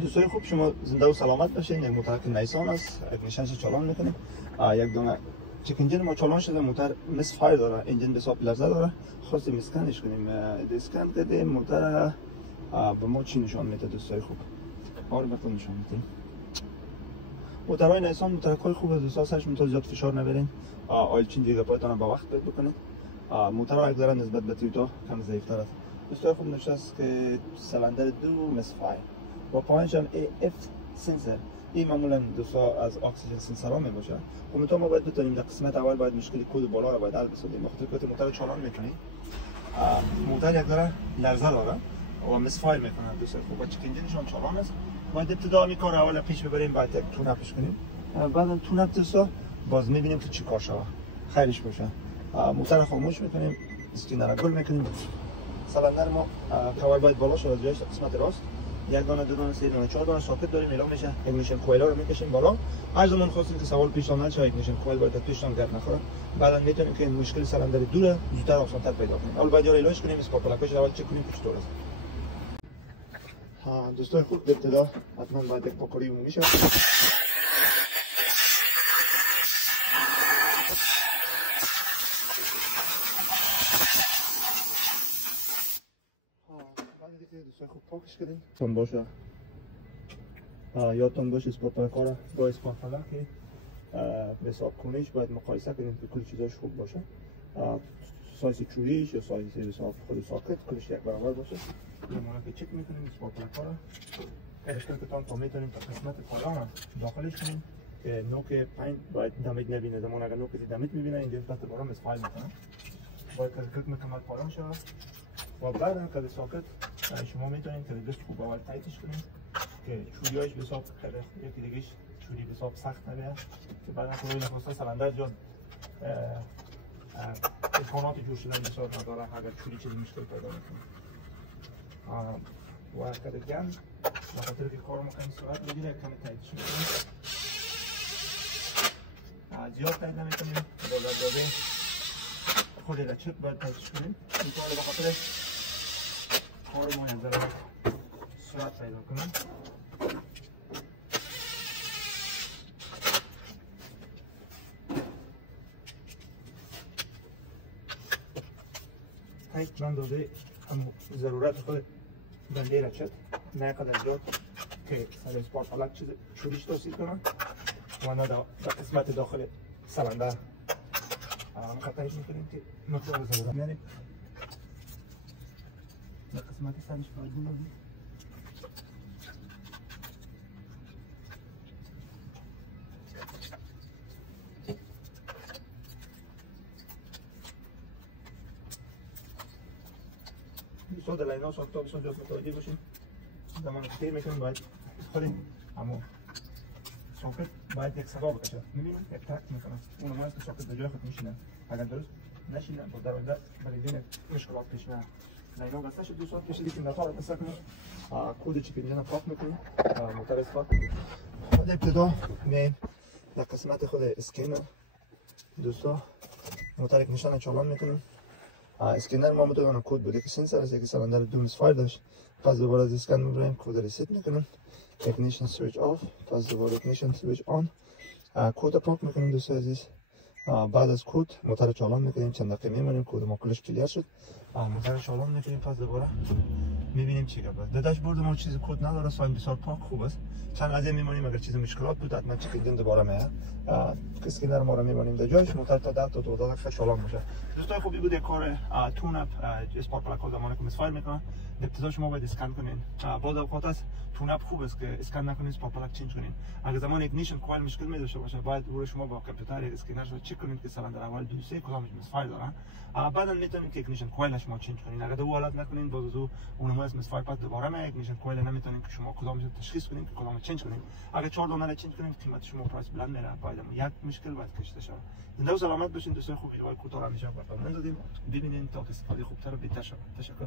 دوستای خوب، شما زنده و سلامت باشین. یک موتر که نیسان است، اگنیشنش چالان میکنیم. یک دونه چک انجین ما چالان شده، موتر مس فایر داره، انجین بسیار لرزه داره. خواستیم اسکنش کنیم. اسکن کردیم موتر به ما چی نشان میده دوستای خوب؟ آره بهتون نشان میدیم. موترهای نیسان موترهای خوبه دوستا، سرش موتور زیاد فشار نبرین. آیل چینج دیگه پایتون با وقت بکنید. موترها یک ذره نسبت به تویوتا کم ضعیف‌تر است. دوستای خوب نشست که سلندر دو مس فایر با پایینش هم AF سنسر. این معمولا دوستا از اکسیژن سنسر ها می باشه. خب ما باید بتونیم در قسمت اول باید مشکل کد بالا رو باید حل بسازیم. وقتی که موتر چالان میکنی موتر یک ذره لرزه داره و مس فایر میکنه دوستا خوب. با چک انجینشون چالان است. باید ابتدا می کار اول پیش ببریم، بعد یک تون اپش کنیم. بعد تون اپ دوستا باز میبینیم که چی کار شده. خیرش باشه. موتر خاموش میکنیم، اسکینر رو گل میکنیم. سلندر ما کاور باید بالا شد از جایش قسمت راست. یک دانه، دو دانه، سه دانه، چهار دانه ساکت داریم. اعلام میشه ایگنیشن کوئل رو میکشیم بالا. هر زمان خواستیم که سوال پیش آمد چه ایگنیشن کوئل باید پیشتان گرد نخوره. بعدا میتونیم که این مشکل سلندر دوره زودتر آسان‌تر پیدا کنیم. اول باید یار ایلاش کنیم، اسپاپلاکش اول چک کنیم که چطور است. دوستای خوب، ابتدا حتما باید یک پاکاری عمومی شه. دوستای خوب پاکش کردیم. تون باشه یادتون باشه اسپاپلاکا با اسپاپلاک به حساب کنیش باید مقایسه کنیم که کل چیزاش خوب باشه. سایز چوریش یا سایز حساب خود ساکت کلش یک برابر باشه. این موقع که چک میکنیم اسپاپلاکا رو اشکال که تا میتونیم تا قسمت پایان داخلش کنیم که نوک پایین باید دمیج نبینه. زمان اگر نوک دمیج میبینه اینجا دست برا مسفایل میکنه. باید کلک مکمل پایان شد و بعد هم که ساکت شما میتونید که دست خوب اول تایتش کنید که چوریاش به حساب یکی دیگهش چوری به حساب سخت نبیه که بعد هم روی نخواسته سلندر جان امکانات جور شدن بسیار نداره اگر چوری چیزی مشکل پیدا میکنه. و که دیگه بخاطر که کار مکنی سرعت بگیره کمی تایتش میکنیم. زیاد تایت نمیکنیم با داده خود لچک باید تایتش کنیم. این کار بخاطر کار ما یک ذره سرعت پیدا کنیم. تایت من داده هم ضرورت خود بنده لچک نه قدر زیاد که سر اسپاپلاک چیز چوریش توصیل کنم و نه در قسمت داخل سلندر خطایش میکنیم که مقدار ضرورت میاریم. در قسمت سرش باید بودیم دوستا در لاینا ساکتا بسیار جاست متوجه باشیم. زمان که تیر میکنیم باید خودیم اما ساکت باید یک صدا بکشه. میبینیم یک ترک میکنم اون هم که ساکت به جای خود میشینه. اگر درست نشینه با در آینده برای دین مشکلات پیش میاد. لاینا بسته شد دوستا کشیدی که نفار بسته کنیم. کود چک انجین پاک میکنیم. موتر استارت میکنیم. خود ابتدا میایم در قسمت خود اسکینر دوستا موتر یک نشان چالان میکنیم. اسکینر ما متوجه کد بوده که سنسر است که سلندر دو مس فایر داشت. پس دوباره از اسکن میبریم کد ریست میکنیم. ایگنیشن سویچ آف، پس دوباره ایگنیشن سویچ آن. کد پاک میکنیم دوستا عزیز. بعد از کد موتر چالان میکنیم. چند دقیقه میمونیم کد ما کلش کلیر شد. موتر چالان میکنیم. پس دوباره میبینیم چی گفت. در داشبورد ما چیز کد نداره، ساین بسیار پاک خوب است. چند از این میمونیم اگر چیز مشکلات بود حتما چک کنیم دوباره میاد. اسکینر ما رو میبریم در جایش. موتر تا 10 تا 12 دقیقه چالان میشه. دوستای خوبی بود یک کار تون اپ اسپاپلاک زمانی که مس فایر میکنه. ابتدا شما باید اسکن کنین. بعد اوقات است تون اپ خوب است که اسکن نکنین اسپاپلاک چنج کنین. اگر زمان ایگنیشن کوئل مشکل می داشته باشه باید روی شما با کامپیوتر اسکینر رو چک کنین که سلندر اول دو سه کدامش مس فایر داره. بعدا میتونین که ایگنیشن کوئل شما چنج کنین. اگر دو حالت نکنین باز اونم از مس فایر پس دوباره می ایگنیشن کوئل نمیتونین که شما کدامش تشخیص کنین که کدام چنج کنین. اگر 4 دانه چنج کنین قیمت شما پرایس بلند میره. باید یک مشکل باید کشیده شه. زنده و سلامت باشین دوستای خوب. ویدیو کوتاه همیشه براتون دادیم. ببینین تا استفاده خوبتر و بهتر شه. تشکر.